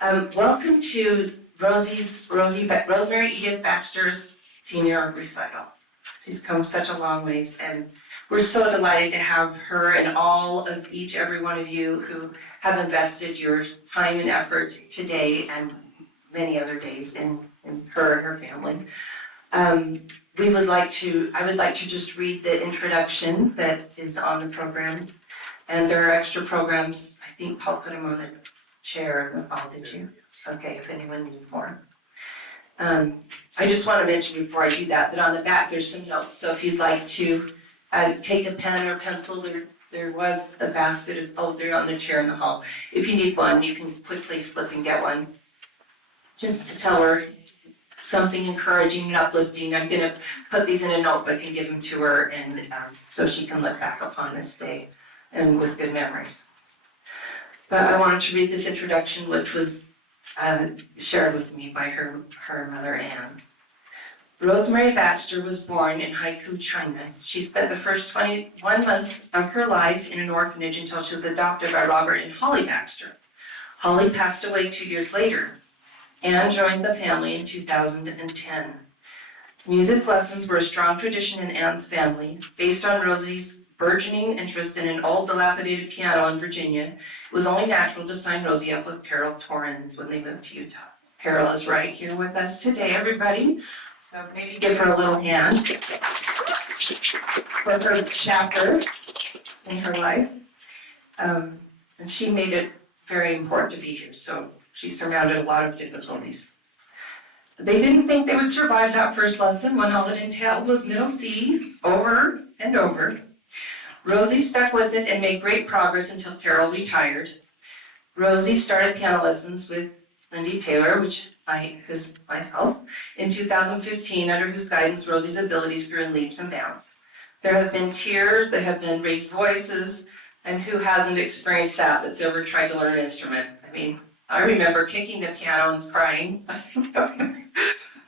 Welcome to Rosemary Edith Baxter's senior recital. She's come such a long ways, and we're so delighted to have her and every one of you who have invested your time and effort today and many other days in her and her family. I would like to just read the introduction that is on the program, and there are extra programs. I think Paul put them on the chair in the file, did you? Okay, if anyone needs more. I just want to mention before I do that on the back there's some notes. So if you'd like to take a pen or pencil, there was a basket of, they're on the chair in the hall. If you need one, you can quickly slip and get one. Just to tell her something encouraging and uplifting. I'm gonna put these in a notebook and give them to her, and so she can look back upon this day and with good memories. But I wanted to read this introduction, which was shared with me by her mother, Anne. Rosemary Baxter was born in Haikou, China. She spent the first 21 months of her life in an orphanage until she was adopted by Robert and Holly Baxter. Holly passed away 2 years later. Anne joined the family in 2010. Music lessons were a strong tradition in Anne's family. Based on Rosie's burgeoning interest in an old dilapidated piano in Virginia, it was only natural to sign Rosie up with Carol Torrens when they moved to Utah. Carol is right here with us today, everybody. So maybe give her a little hand for her chapter in her life. And she made it very important to be here, so she surmounted a lot of difficulties. They didn't think they would survive that first lesson. When all it entailed was middle C over and over. Rosie stuck with it and made great progress until Carol retired. Rosie started piano lessons with Lindy Taylor, which is myself, in 2015, under whose guidance Rosie's abilities grew in leaps and bounds. There have been tears, there have been raised voices, and who hasn't experienced that's ever tried to learn an instrument? I mean, I remember kicking the piano and crying.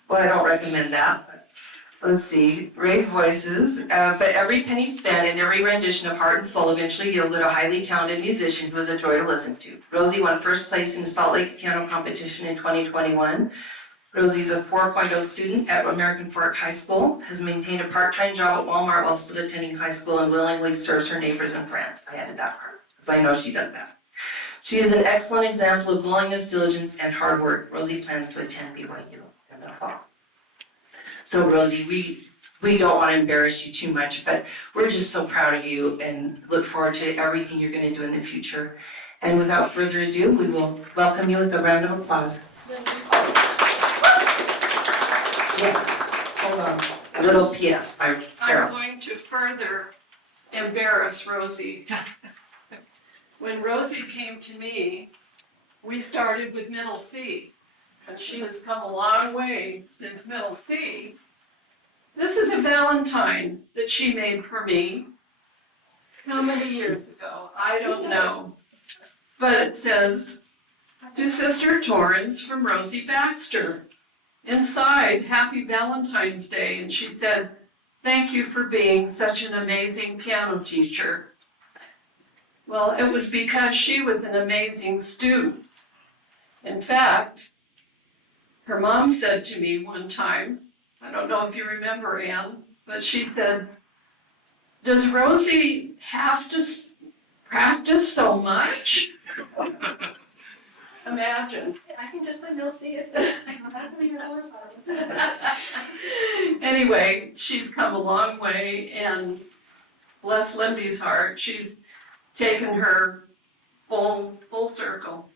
Well, I don't recommend that. Let's see, raised voices, but every penny spent and every rendition of heart and soul eventually yielded a highly talented musician who was a joy to listen to. Rosie won first place in the Salt Lake Piano Competition in 2021. Rosie's a 4.0 student at American Fork High School, has maintained a part-time job at Walmart while still attending high school, and willingly serves her neighbors and friends. I added that part, because I know she does that. She is an excellent example of willingness, diligence, and hard work. Rosie plans to attend BYU in the fall. So Rosie, we don't want to embarrass you too much, but we're just so proud of you and look forward to everything you're going to do in the future. And without further ado, we will welcome you with a round of applause. Yes, hold on. A little PS by Carol. I'm going to further embarrass Rosie. When Rosie came to me, we started with middle C. And she has come a long way since middle C. This is a Valentine that she made for me. How many years ago? I don't know. But it says, to Sister Torrens from Rosie Baxter. Inside, Happy Valentine's Day. And she said, thank you for being such an amazing piano teacher. Well, it was because she was an amazing student. In fact, her mom said to me one time, I don't know if you remember, Anne, but she said, does Rosie have to practice so much? Imagine. I can just play middle C. I don't even know what's Anyway, she's come a long way, and bless Lindy's heart, she's taken her full circle.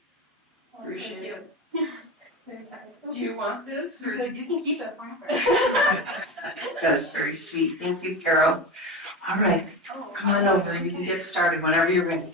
Appreciate it. Do you want this? Or? You can keep it for me. That's very sweet. Thank you, Carol. All right, come on over. You can get started whenever you're ready.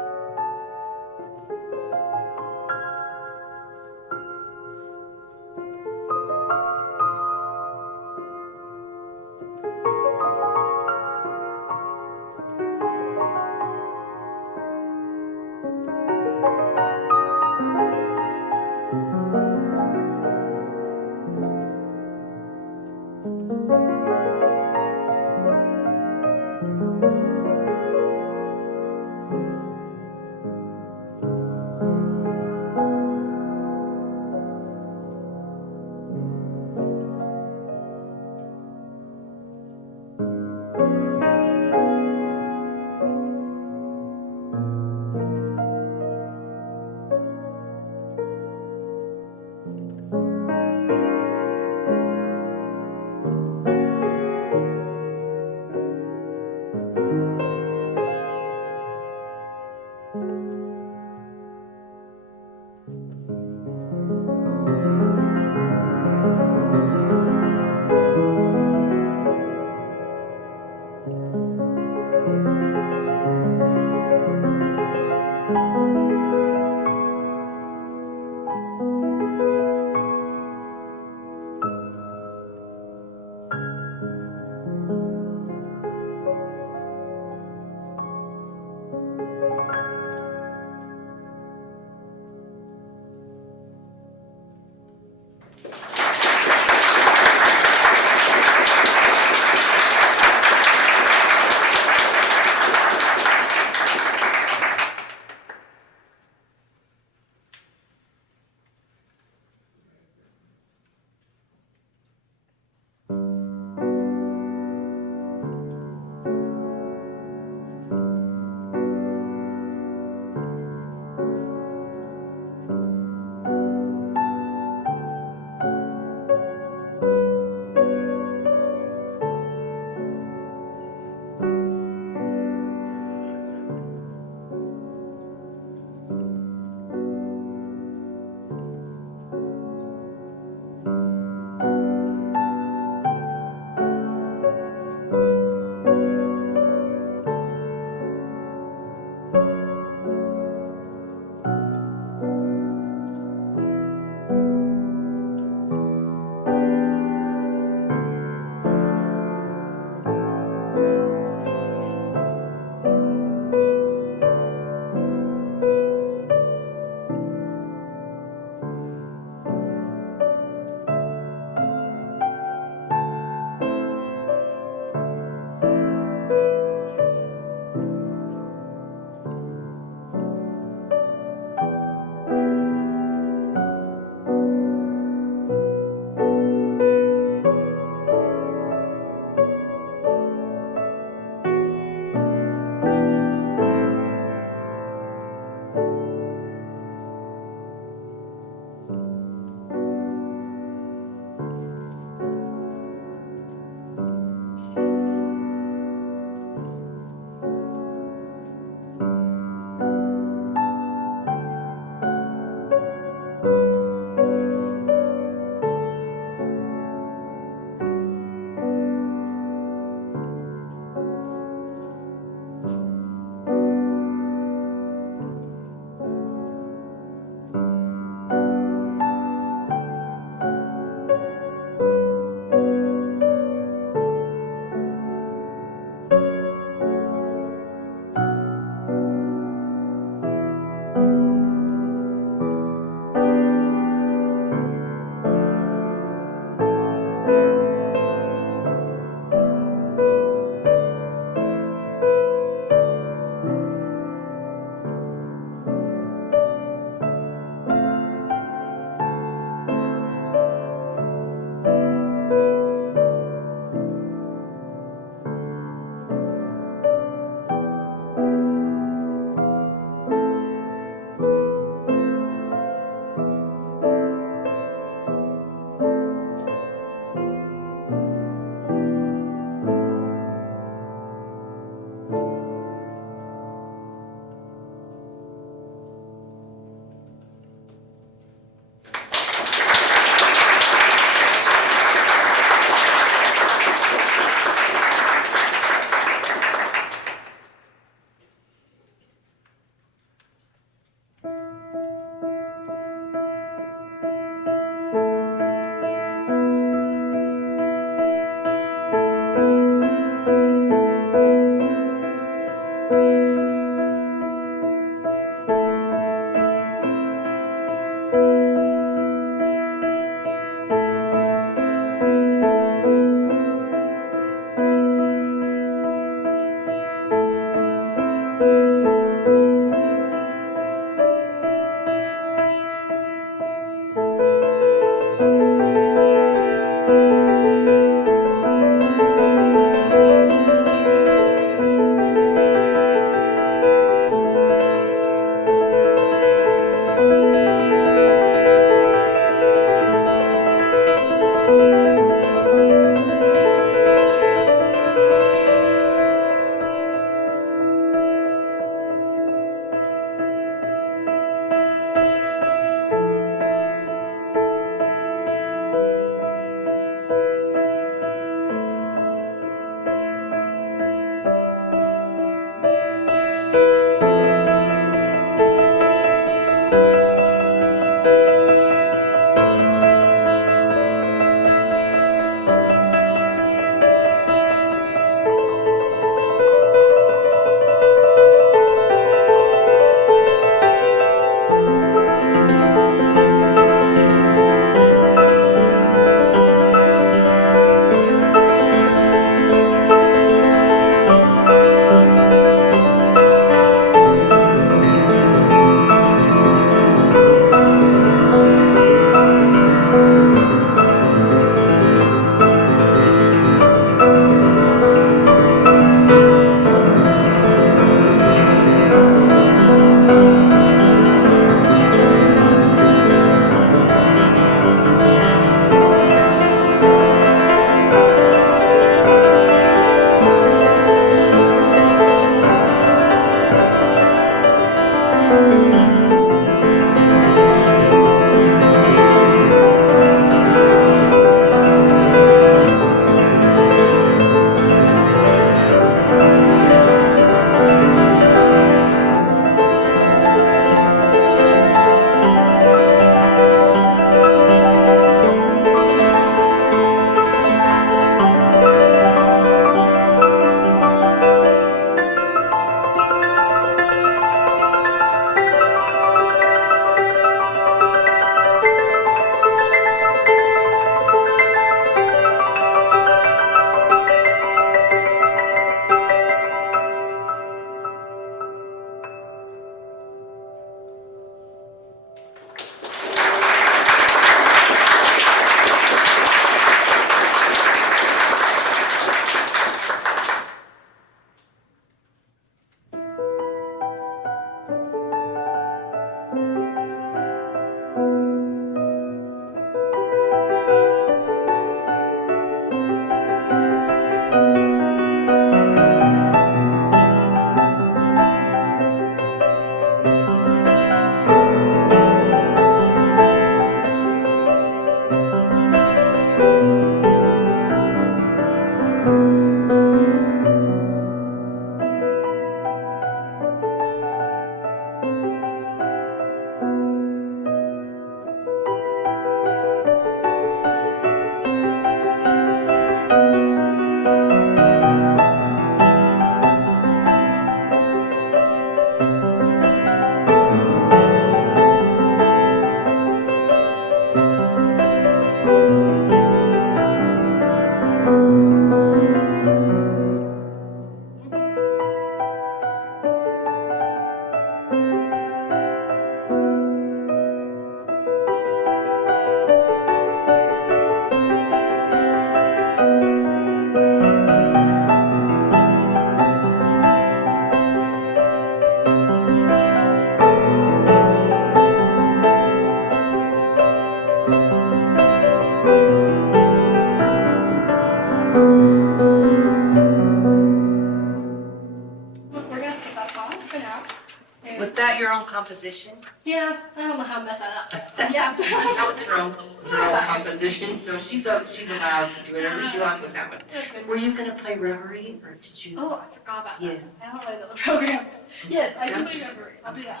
Was that your own composition? Yeah, I don't know how to mess that up. Yeah. That was her own composition, so she's allowed to do whatever she wants with that one. Were you gonna play Reverie, or did you? Oh, I forgot about that. Yeah. I haven't played the program. Yes, I can That's- play memory. I'll do that.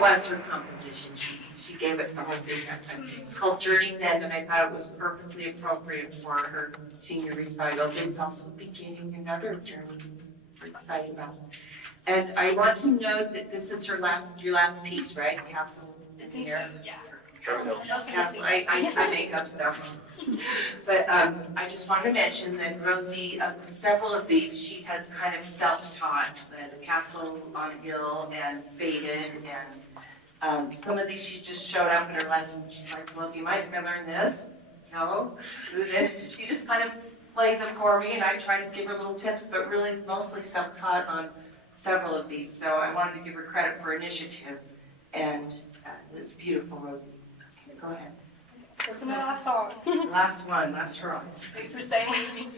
that was her composition. She gave it the whole thing that time. It's called Journey's End, and I thought it was perfectly appropriate for her senior recital. But it's also beginning another journey we're excited about. And I want to note that this is your last piece, right? Castle I in think the so, air. yeah. Castle, I make up stuff. But I just wanted to mention that Rosie, several of these, she has kind of self-taught, the Castle on a Hill and Faded, and some of these she just showed up in her lesson. She's like, well, do you mind if I learn this? No. She just kind of plays it for me, and I try to give her little tips, but really mostly self-taught on several of these. So I wanted to give her credit for initiative, and it's beautiful, Rosie. Okay, go ahead. That's my last song. Last one, last hurrah. Thanks for saying.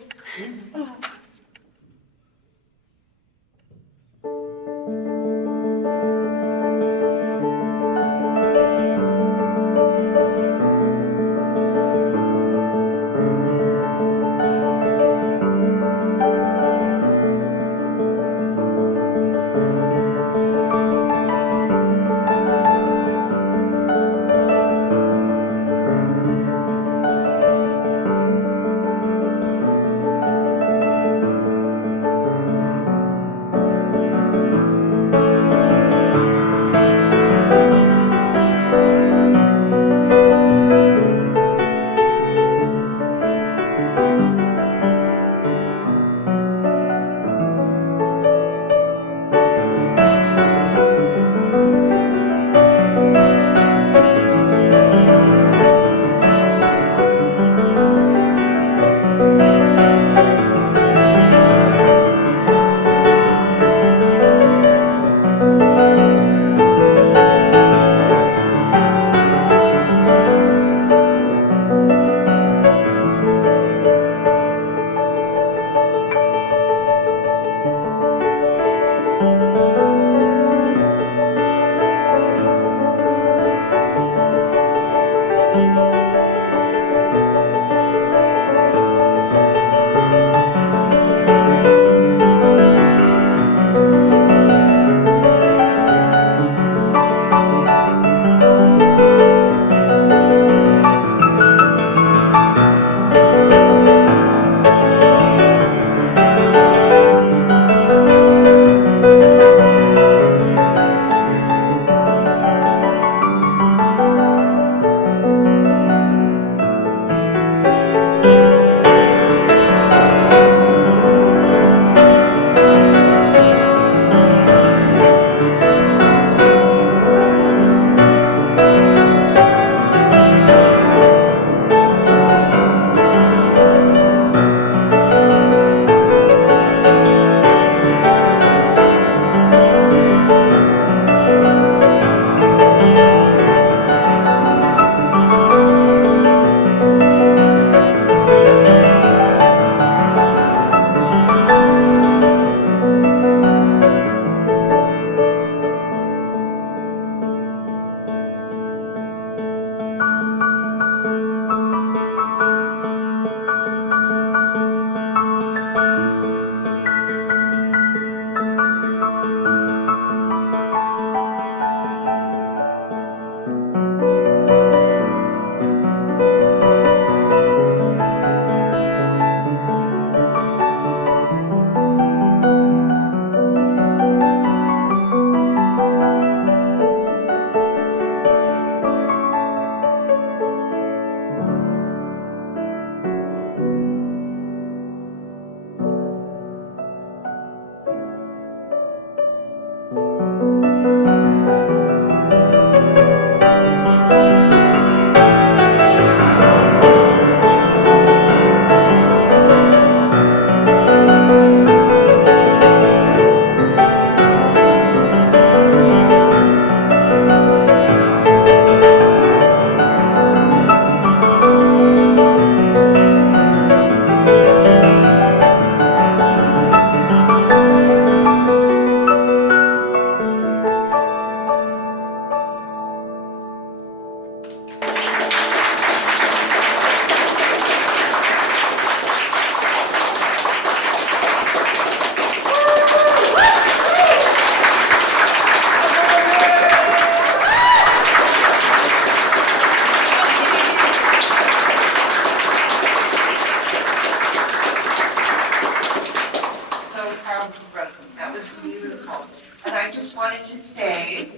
from Rosie. That was beautiful. And I just wanted to say,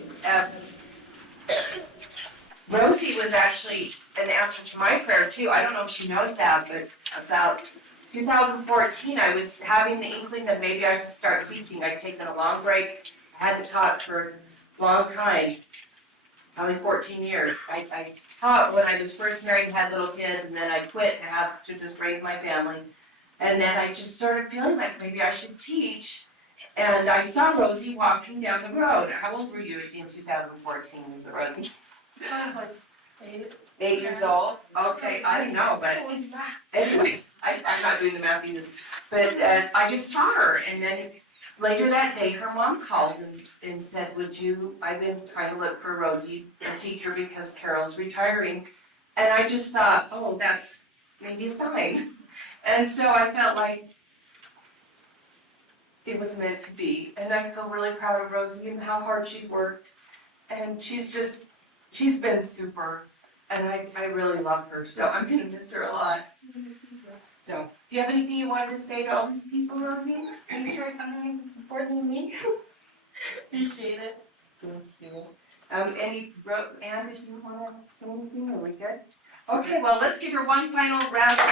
Rosie was actually an answer to my prayer too. I don't know if she knows that, but about 2014, I was having the inkling that maybe I should start teaching. I'd taken a long break, I hadn't taught for a long time, probably 14 years. I taught when I was first married and had little kids, and then I quit to have to just raise my family. And then I just started feeling like maybe I should teach. And I saw Rosie walking down the road. How old were you in 2014, Rosie? I was like 8. 8 years old? Okay, I don't know, but anyway, I'm not doing the math either. But I just saw her, and then later that day, her mom called and said, I've been trying to look for Rosie, a teacher, because Carol's retiring. And I just thought, oh, that's maybe a sign. And so I felt like it was meant to be. And I feel really proud of Rosie and how hard she's worked. And she's been super. And I really love her, so I'm gonna miss her a lot. So, do you have anything you wanted to say to all these people, Rosie? Thanks for coming and supporting me. Appreciate it. Thank you. Anne, did you wanna say anything, are we good? Okay, well, let's give her one final round of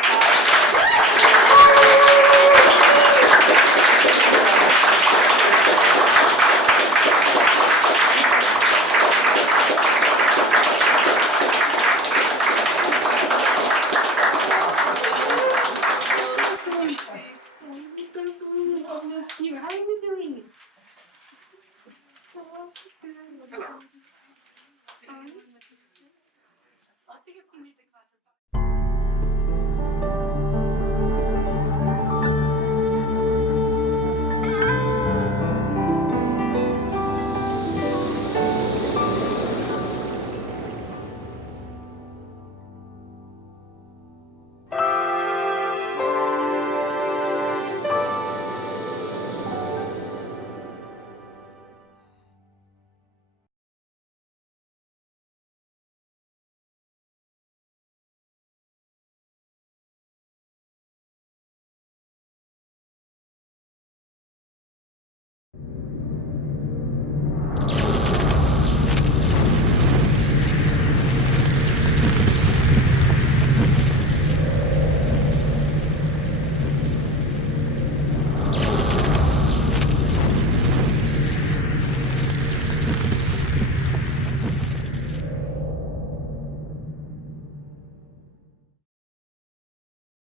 How are you doing? I'll take a few music classes.